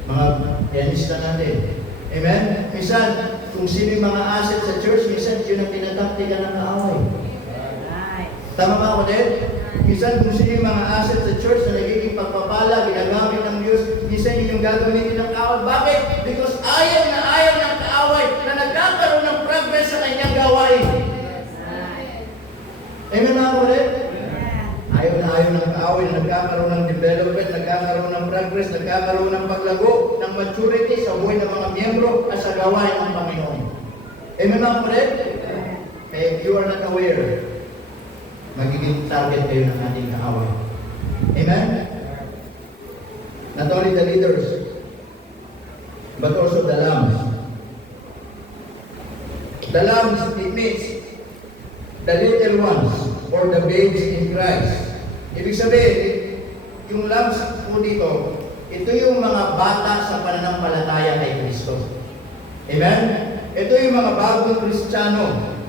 mga pianista natin. Amen? Minsan, kung sino yung mga asset sa church, minsan yun ang tinataktika ng kaaway. Tama ba ako din? Minsan kung sino yung mga asset sa church na nagiging pagpapala, ginagamit ng Diyos, minsan yun yung gagamitin ng kaaway. Bakit? Because ayaw ng kaaway na nagkakaroon ng progress sa kanyang gawain. Amen mga kapatid? Ayaw ng kaaway na nagkakaroon ng development, nagkakaroon ng progress, nagkakaroon ng paglago, ng maturity sa buhay ng mga miyembro at sa gawain ng Panginoon. Amen mga kapatid? Kaya if you are not aware, magiging target kayo ng ating kaaway. Amen? Not only the leaders, but also the lambs. The lambs, it means the little ones or the babes in Christ. Ibig sabihin, yung lambs po dito, ito yung mga bata sa pananampalataya kay Kristo. Amen? Ito yung mga bagong Kristiyano.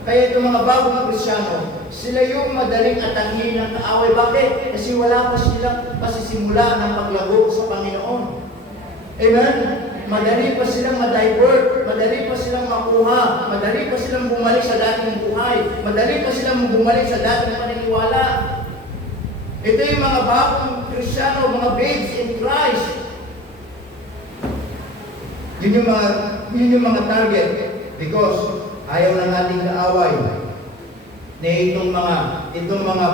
Kaya itong mga bagong Kristiyano, sila yung madaling atakin ng kaaway. Bakit? Kasi wala pa silang pasisimula ng paglago sa Panginoon. Amen? Madali pa silang ma-divert, madali pa silang makuha, madali pa silang bumalik sa dating buhay, madali pa silang bumalik sa dating paniniwala. Ito yung mga bagong Kristiyano, mga babes in Christ. Yun yung mga target because ayaw ng ating kaaway na itong mga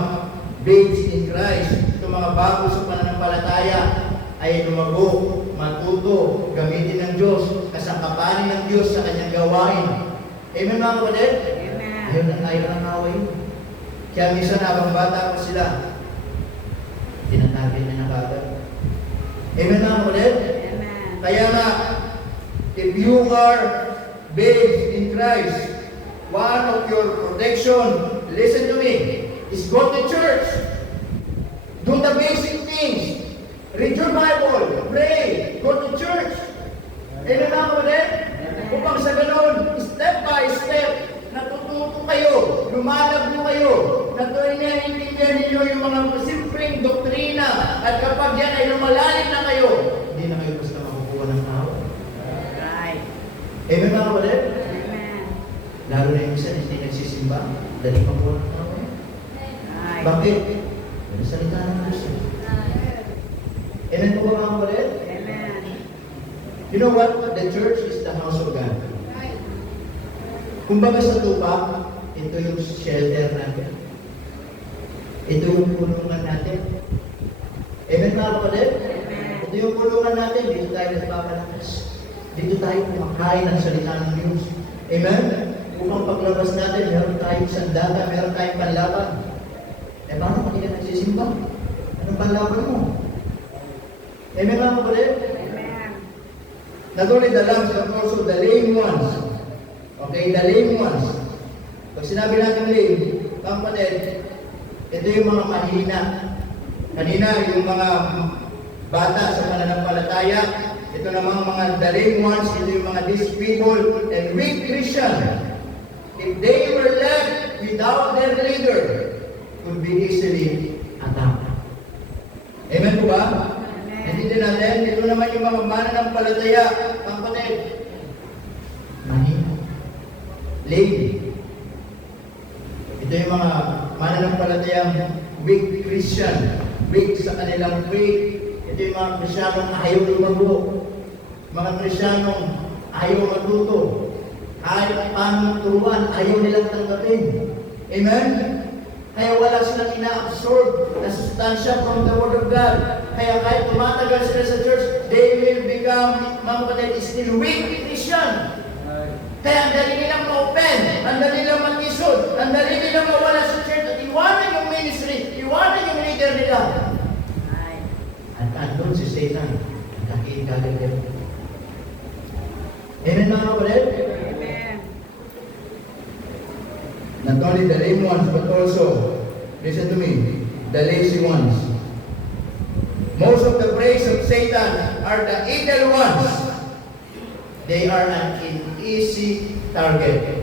babes in Christ, itong mga bago sa pananampalataya ay lumago, matuto, gamitin ng Diyos, kasangkapanin ng Diyos sa kanyang gawain. Amen mga kapatid? Amen. Ayaw ng kaaway. Kaya minsan habang bata pa sila, tinatarget niya na kagad. Amen mga kapatid? Amen. Kaya nga, if you are babes in Christ, one of your protection, listen to me, is go to church. Do the basic things. read your Bible, pray, go to church. Amen mga kapatid? Upang sa ganun, step by step, natututo kayo, lumalago kayo, naiintindihan ninyo yung mga simpleng doktrina, at kapag yan ay lumalalim na kayo, hindi na kayo basta makukuha ng tao. Right. Amen mga kapatid? Amen. Lalo na yung isa hindi nagsisimba, dali makuha ng tao. Right. Bakit? Yung salita ng Diyos. Amen po ba mga kapatid? Amen. You know what? The church is the house of God. Kumbaga sa tupa, ito yung shelter natin. Ito yung kulungan natin. Amen mga kapatid? Ito yung kulungan natin. Dito tayo nagpapalakas. Dito tayo kumakain ng salita ng Diyos. Amen? Upang paglabas natin, meron tayong sandata, meron tayong panlaban. Eh paano pag hindi ka nagsisimba? Anong panlaban mo? Amen mga kapatid? Amen. Not only the lambs, but also the lame ones. Okay, the lame ones. Pag sinabi natin lame, mga kapatid, ito yung mga mahina. Kanina, yung mga bata sa pananampalataya, ito namang mga the lame ones, ito yung mga these people and weak Christian. If they were left without their leader, could be easily attacked. Amen po ba? Hindi natin, ito naman yung mga mananampalataya, mga kapatid. Mahina. Lame. Ito yung mga mananampalatayang weak Christian. Weak sa kanilang faith. Ito yung mga Krisyanong ayaw lumago. Mga Krisyanong ayaw matuto. Kahit paano turuan, ayaw nilang tanggapin. Amen? Kaya wala silang ina-absorb na sustansya from the Word of God. Kaya kahit tumatagal sila sa church, they will become, mga kapatid, still weak Christian. Kaya ang dali nilang ma-open, ang dali nilang mag-isod, ang dali nilang mawala sa church at iwanan yung ministry, iwanan yung leader nila. At andun si Satan, ang kakikagad din. Amen mga kapatid? Amen. Not only the lame ones, but also, listen to me, the lazy ones. Most of the praise of Satan are the idle ones. They are an easy target.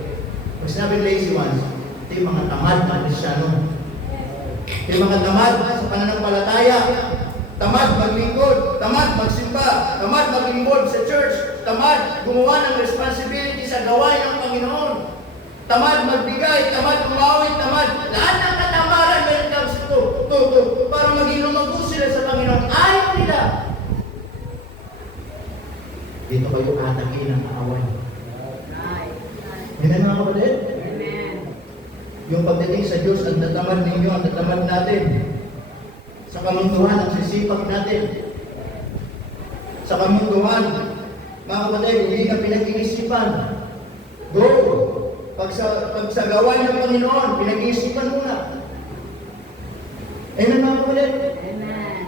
Pag sinabing lazy ones, ito yung mga tamad na Kristyano. Ito yung mga tamad sa pananampalataya. Tamad maglingkod, tamad magsimba, tamad mag-involve sa church, tamad gumawa ng responsibility sa gawain ng Panginoon. Tamad magbigay, tamad umawit, tamad. Lahat ng katamaran when it comes to para maging lumago sila sa Panginoon. Ayaw nila. Dito kayo atakin ng kaaway. Amen mga kapatid? Amen. Yung pagdating sa Diyos, ang tatamad ninyo, ang tatamad natin. Sa kamunduhan, ang sisipag natin. Sa kamunduhan, mga kapatid, hindi na pinag-iisipan. Go! Pag sa gawain ng Panginoon, pinag-iisipan muna. Amen mga kapatid? Amen.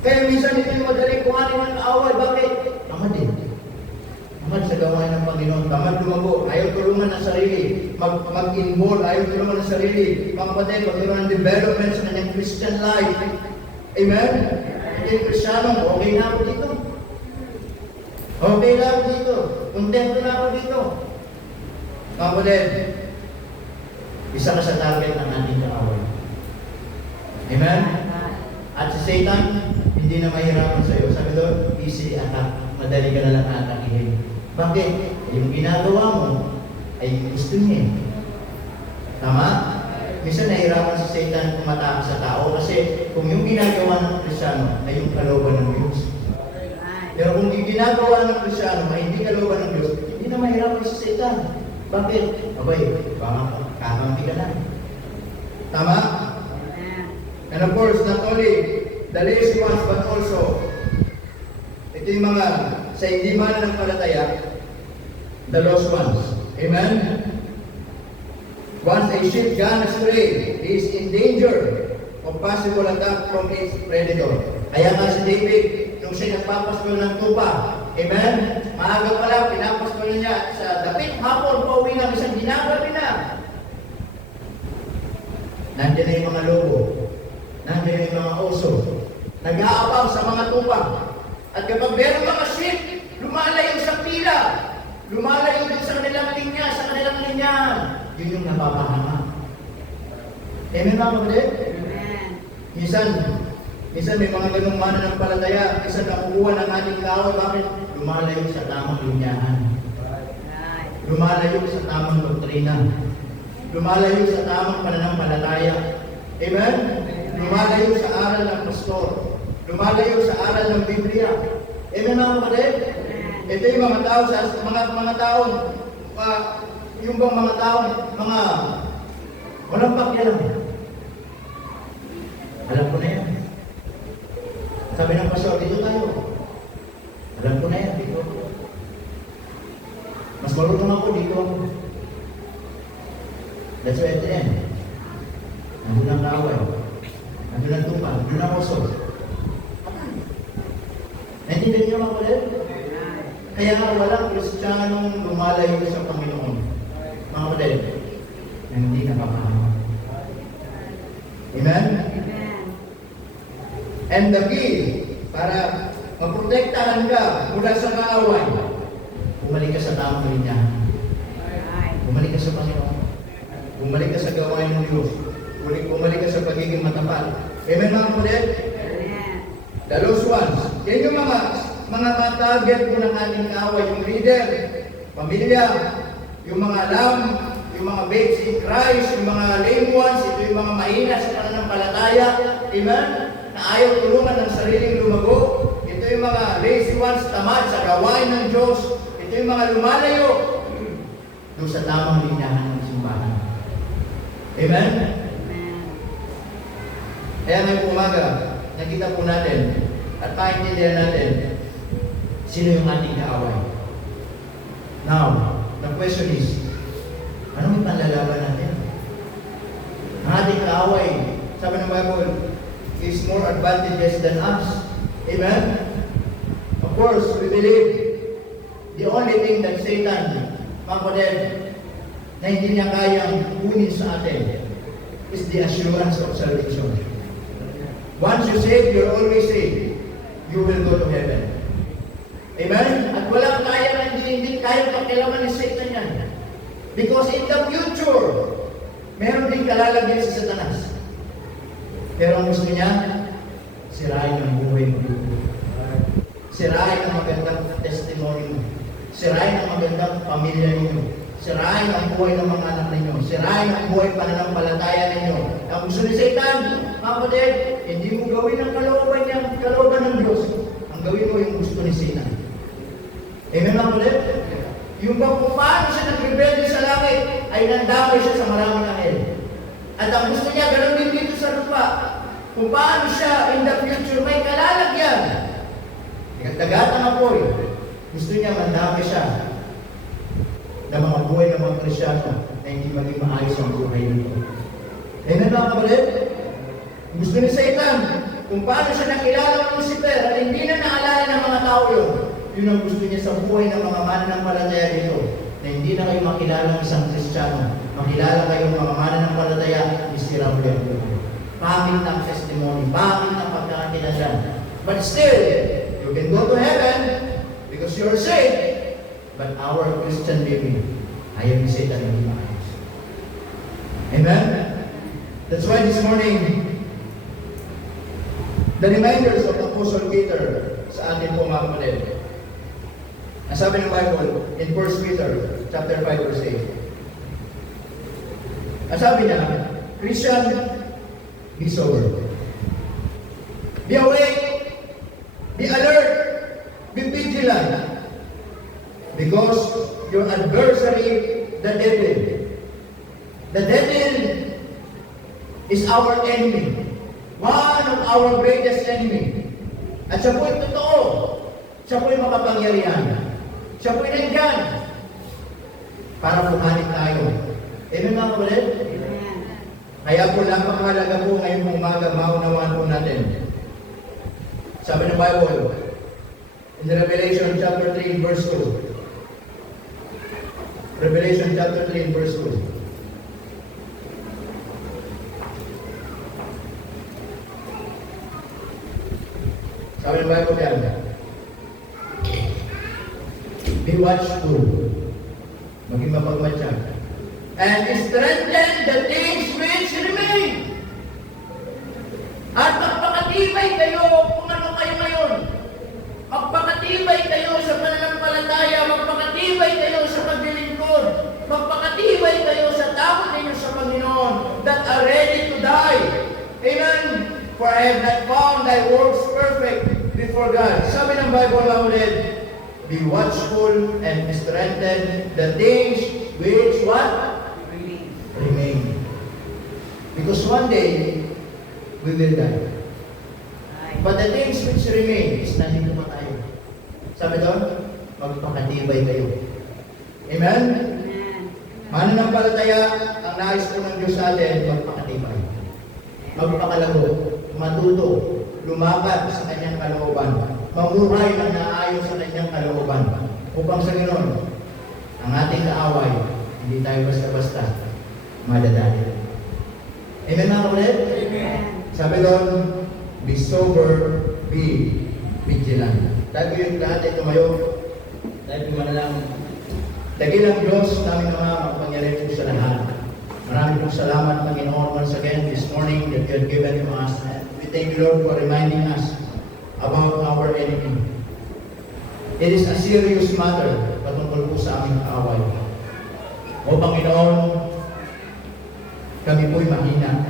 Kaya minsan ito yung madaling kuhanin ng kaaway. Bakit? Tamad din. Tamad sa gawain ng Panginoon. Tamad lumago. Ayaw tulungan ng sarili. Mag-involve. Ayaw tulungan ng sarili. Mga kapatid, magkaroon ng development sa kanyang Christian life. Amen? Hindi Kristiyano, okay na ako dito. Okay na ako dito. Contento na ako dito. Mga kapatid, isa ka sa target ng ating kaaway. Amen? At si Satan, hindi na mahirapan sa iyo. Sabi doon, easy attack. Madali ka na lang atakihin. Bakit? Yung ginagawa mo ay gusto niya. Tama? Minsan nahirapan si Satan kumatake sa tao kasi kung yung ginagawa ng Kristyano ay yung kalooban ng Diyos. Pero kung yung ginagawa ng Kristyano ay hindi kalooban ng Diyos, hindi na mahirapan si Satan. Bakit? Abay, baka kakampi ka na. Tama? And of course, not only the lazy ones, but also, ito yung mga sa hindi mananampalataya, the lost ones. Amen? Once a sheep gone astray, he is in danger of possible attack from its predator. Kaya nga si David, nung siya nagpapaskol ng tupa, amen? Maaga pa lang, pinapaskol niya sa dapit hapon, pauwi ng isang ginagabi na. Nandiyan na yung mga lobo. Nandiyan na yung mga oso. nag-aabang sa mga tupang. At kapag meron mga ship, lumalayo sa pila, lumalayo din sa kanilang linya, yun yung napapahama. Amen mga kapatid? Amen. Minsan may mga ganung mananampalataya, minsan nakukuha ng ating kaaway, bakit? Lumalayo sa tamang linyahan. Right. Lumalayo sa tamang doktrina. Lumalayo sa tamang pananampalataya. Amen? Lumalayo sa aral ng pastor. Lumalayo sa aral ng Biblia. Amen mga kapatid? Ito yung mga tao sa mga taong yung bang mga taong walang pakialam. Alam ko na yan. Sabi ng pastor, dito tayo. Alam ko na yan, dito. Mas marunong ako dito. That's why at the end. Nandun ang kaaway. Nandun ang tupa. Nandun ang oso. Naintindihan niyo mga kapatid? Kaya nga walang Kristiyanong lumalayo sa Panginoon. Mga kapatid, na hindi nakapahama. Amen? Amen. And the key para maprotektahan ka mula sa kaaway, bumalik ka sa tamang linya. Right. Bumalik ka sa Panginoon. Bumalik ka sa gawain ng Diyos. Bumalik ka sa pagiging matapat. Amen mga kapatid? Amen. The lost ones. Yan yung mga target po ng ating kaaway. Yung leader, pamilya, yung mga alam, yung mga babes in Christ, yung mga lame ones, ito yung mga mahina sa pananampalataya. Amen? Na ayaw tulungan ng sariling lumago. Ito yung mga lazy ones, tamad sa gawain ng Diyos. Ito yung mga lumalayo doon sa tamang linyahan ng simbahan. Amen? Amen. Kaya ngayong umaga, nakita po natin at maintindihan natin sino yung ating kaaway. Now, the question is, ano yung panlalaban natin? Ang ating kaaway, sabi ng Bible, is more advantageous than us. Amen? Of course, we believe the only thing that Satan, mga kapatid, na hindi niya kayang kunin sa atin is the assurance of salvation. Once you saved, you're always saved. You will go to heaven. Amen? At walang kaya na hindi kaya pakilaman ni Satan yan. Because in the future, meron din kalalagyan si Satanas. Pero ang gusto niya, sirain ang buhay mo. Sirain ang magandang testimony mo. Sirain ang magandang pamilya ninyo. Sirain ang buhay ng mga anak ninyo. Sirain ang buhay pananampalataya ninyo. Ang gusto ni Satan, mga kapatid, hindi mo gawin ang kalooban ng Diyos. Ang gawin mo yung gusto ni Satan. Amen mga kapatid? Yung bang kung paano siya nag-rebelde sa langit, ay nandamay siya sa maraming anghel. At ang gusto niya, ganoon din dito sa lupa. Kung paano siya in the future may kalalagyan. Dagatang apoy. Gusto niya mandami siya ng mga buhay ng mga Kristyano na hindi maging maayos ang buhay nito. Amen mga kapatid? Gusto ni Satan, kung paano siya nakilala ng Lucifer at hindi na naalala ng mga tao yun, yun ang gusto niya sa buhay ng mga mananampalataya dito, na hindi na kayo makilala ng isang Kristiyano, makilala kayo ng mga mananampalataya, miserable ang buhay. Pangit ng testimony, pangit ng pagkakakilanlan. But still, you can go to heaven because you're saved. But our Christian living, ayaw ni Satan hindi maayos. Amen? That's why this morning, the reminders of Apostle Peter sa atin po mga kapatid. Ang sabi ng Bible in 1 Peter chapter 5 verse 8. Ang sabi niya, Christian, be sober. Be awake. Be alert. Be vigilant. Because your adversary, the devil is our enemy. One of our greatest enemy. At siya po'y totoo. Siya po'y makapangyarihan. Siya po'y nandyan para pumalit tayo. Amen mga kapatid? Amen. Kaya po napakahalaga po ngayong umaga, maunawaan po natin. Sabi ng Bible, in Revelation chapter 3 verse 2. Revelation chapter 3 verse 2. ng Bible yan. Be watchful. Maging mapagmatya. And strengthen the things which remain. At magpakatibay kayo kung ano kayo ngayon. Magpakatibay kayo sa pananampalataya. Magpakatibay kayo sa paglilingkod. Magpakatibay kayo sa takot ninyo sa Panginoon that are ready to die. Amen? For I have not found thy works perfect before God. Sabi ng Bible na ulit, be watchful and strengthen the things which what? Remain. Remain. Because one day, we will die. Right. But the things which remain is nandito pa tayo. Sabi doon, magpakatibay kayo. Amen? Amen. Mananampalataya, ang nais po ng Diyos sa atin, magpakatibay. Magpakalago, matuto, lumaban sa kanyang kalooban, mamuhay ng naayon sa kanyang kalooban, upang sa ganoon, ang ating kaaway, hindi tayo basta-basta madadali. Amen mga kapatid? Amen. Sabi doon, be sober, be vigilant. Tayo yung lahat ay tumayo. Tayo yung manalangin. Dakilang Diyos, namin mga makapangyarihan po sa lahat. Maraming pong salamat, Panginoon, once again this morning that you have given to us. We thank you, Lord, for reminding us about our enemy. It is a serious matter patungkol po sa aming kaaway. O Panginoon, kami po'y mahina.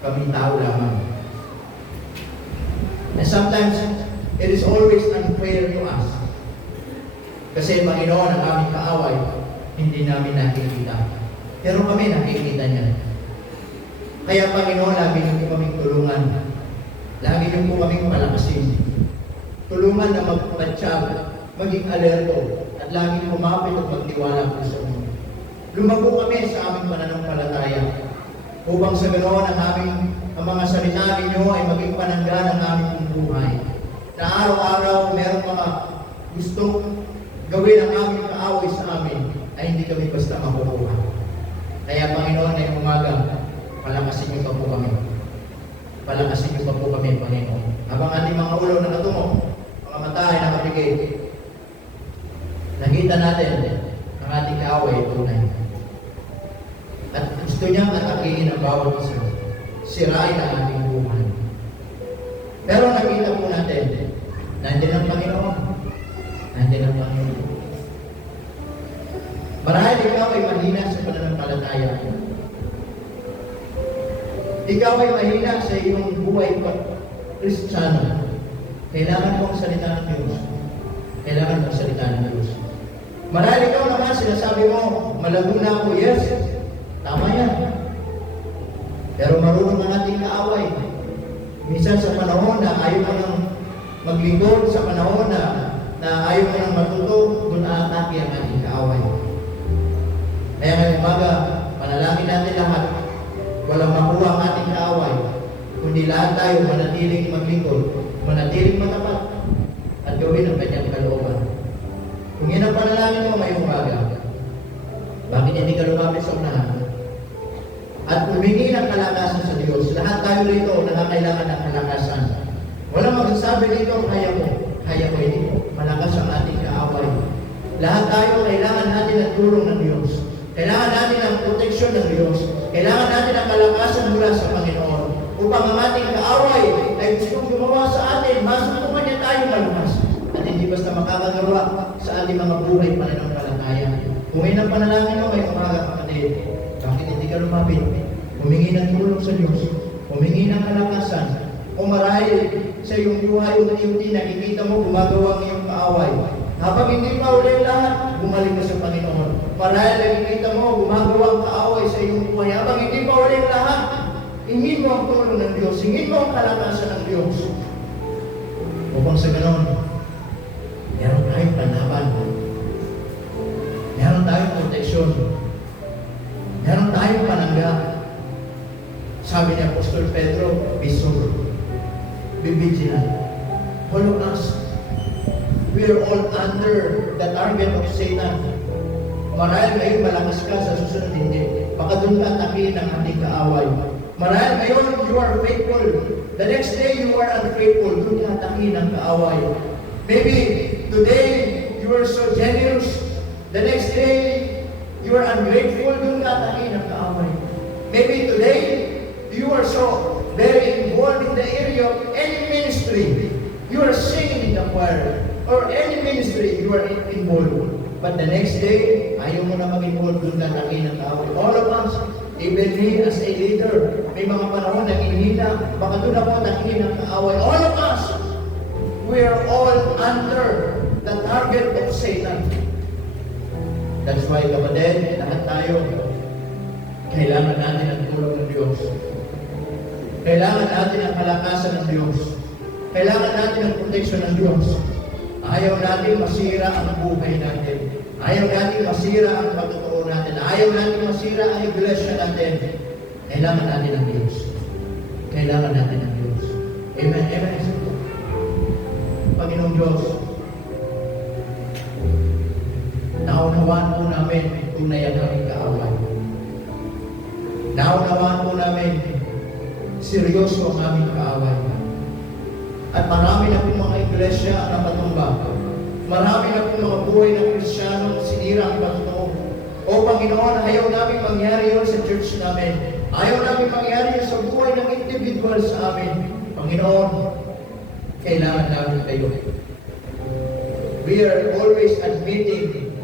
Kami tao lamang. And sometimes, it is always unfair to us. Kasi Panginoon, ang aming kaaway, hindi namin nakikita. Pero kami nakikita niya. Kaya Panginoon, lagi niyo po kaming tulungan. Lagi niyo po kaming palakasin. Tulungan na magpatsyag, maging alerto, at laging kumapit at magtiwala po sa inyo. Lumago kami sa aming pananampalataya. Upang sa ganoon ang mga salita ninyo ay maging panangga ng aming buhay. Na araw-araw meron mga gustong gawin ang aming kaaway sa amin ay hindi kami basta makukuha. Kaya Panginoon, ngayong umaga, palakasin niyo pa po kami. Palakasin niyo pa po kami, Panginoon. Habang ating mga ulo nakatungo, mga mata ay nakapigil, nakita natin ang ating kaaway tunay. At gusto niyang atakihin ang bawat isa. Sirain ang ating buhay. Pero nakita po natin, nandiyan ang Panginoon. Nandiyan ang Panginoon. Marahil ikaw ay mahina sa pananampalataya. Ikaw ay mahina sa iyong buhay Kristiyano. Kailangan mong salita ng Diyos. Kailangan mong salita ng Diyos. Marahil ikaw naman sinasabi mo, malago na ako, yes. Tama yan. Pero marunong ang ating kaaway. Minsan sa panahon na ayaw mo nang maglingkod, sa panahon na ayaw mo nang matuto, doon aatake ang ating kaaway. Kaya ngayong umaga, panalangin natin lahat. Walang makuha ang ating kaaway. Kundi lahat tayo manatiling maglingkod, manatiling matapat, at gawin ang kanyang kalooban. Kung yan ang panalangin mo ngayong umaga, bakit hindi ka lumapit sa unahan? At humingi ng kalakasan sa Diyos. Lahat tayo rito nakakailangan ng kalakasan. Walang magsasabi dito, kaya ko hindi ko. Malakas ang ating kaaway. Lahat tayo kailangan natin ang tulong ng Diyos. Kailangan natin ang proteksyon ng Diyos. Kailangan natin ang kalakasan mula sa Panginoon. Upang ang ating kaaway ay gustong gumawa sa atin, masutukan niya tayo malumas. At hindi basta makakagawa sa ating mga buhay pananampalataya. Kung yan ang panalangin mo ngayong umaga, kapatid, bakit hindi ka lumapit? Humingi ng tulong sa Diyos. Humingi ng kalakasan. O marahil sa iyong buhay unti-unti nakikita mo gumagawa ang iyong kaaway. Habang hindi pa uli lahat, bumalik ka sa Panginoon. Marahil nakikita mo gumagawa ang kaaway sa iyong buhay. Habang hindi pa uli lahat, hingin mo ang tulong ng Diyos. Hingin mo ang kalakasan ng Diyos. Upang sa ganon, meron tayong panlaban. Meron tayong proteksyon. Meron tayong panangga. Sabi ni Apostol Pedro, be sober, be vigilant, follow us. We are all under the target of Satan. Marahil ngayon malakas ka, sa susunod hindi. Baka doon ka atakihin ang ating kaaway. Marahil ngayon, you are faithful. The next day, you are unfaithful. Doon tatakin ang kaaway. Maybe today, you are so generous. The next day, you are ungrateful. Doon tatakin ang kaaway. Maybe today, you are so very involved in the area of any ministry. You are singing in the choir. Or any ministry you are involved. But the next day, ayaw mo na mag-involved doon tatakin ang kaaway. All of us, even me as a leader, may mga panahon na hinihila, baka doon ako takihin ang kaaway. All of us, we are all under the target of Satan. That's why, kapatid, lahat tayo, kailangan natin ang tulong ng Diyos. Kailangan natin ang kalakasan ng Diyos. Kailangan natin ang protection ng Diyos. Ayaw natin masira ang buhay natin. Ayaw natin masira ang pagtotoo natin. Ayaw natin masira ang iglesia natin. Kailangan natin ang Diyos. Kailangan natin ang Diyos. Amen. Amen. Panginoong Diyos, naunawaan po namin tunay ang aming kaaway. Naunawaan po namin seryoso ang aming kaaway. At marami na po mga iglesia ang napatumba. Marami na po mga buhay ng Kristiyano sinira ang pagtotoo. O Panginoon, ayaw namin mangyari yun sa church namin. Ayaw namin mangyari yun sa buhay ng individual sa amin. Panginoon, kailangan namin kayo. We are always admitting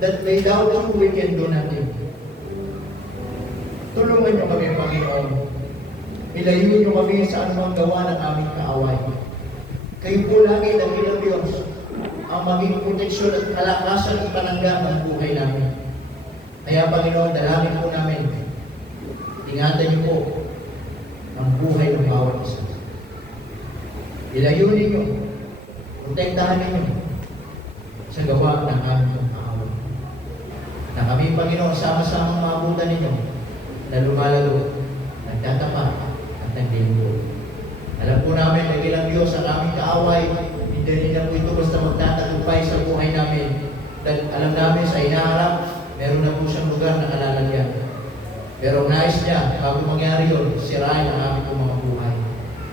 that without you, we can do nothing. Tulungan niyo kami, Panginoon. Ilayo niyo kami sa anumang gawa ng aming kaaway. Kayo po lagi ng ilang Diyos ang maging proteksyon at kalakasan at panangga ng buhay namin. Kaya Panginoon, dalangin po namin, ingatan niyo po ang buhay ng bawat isa. Ilayo ninyo, protektahan ninyo sa gawa ng aming kaaway. Na kami, Panginoon, sama-sama maabutan ninyo na lumalago, nagtatapat, at naglilingkod. Alam po namin na ilang Diyos ang aming kaaway, hindi na po ito basta magtatagumpay sa buhay namin. Alam namin sa inaharap, meron na po siyang lugar na kalalagyan. Pero nais niya, bago mangyari yun, sirain ang aming po mga buhay.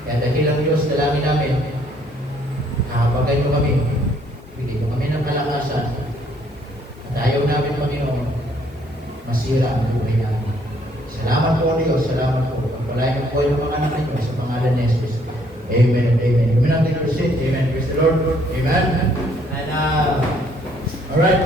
Kaya dahil ang Diyos, dalangin namin, kapagay niyo kami, bigyan niyo kami ng kalakasan. At ayaw namin, Panginoon, masira ang buhay namin. Salamat po, Diyos. Salamat po. Pagpalain po yung mga anak ninyo sa pangalan ni Jesus. Amen and amen. Amen. Amen. Praise the Lord. Amen. And, alright.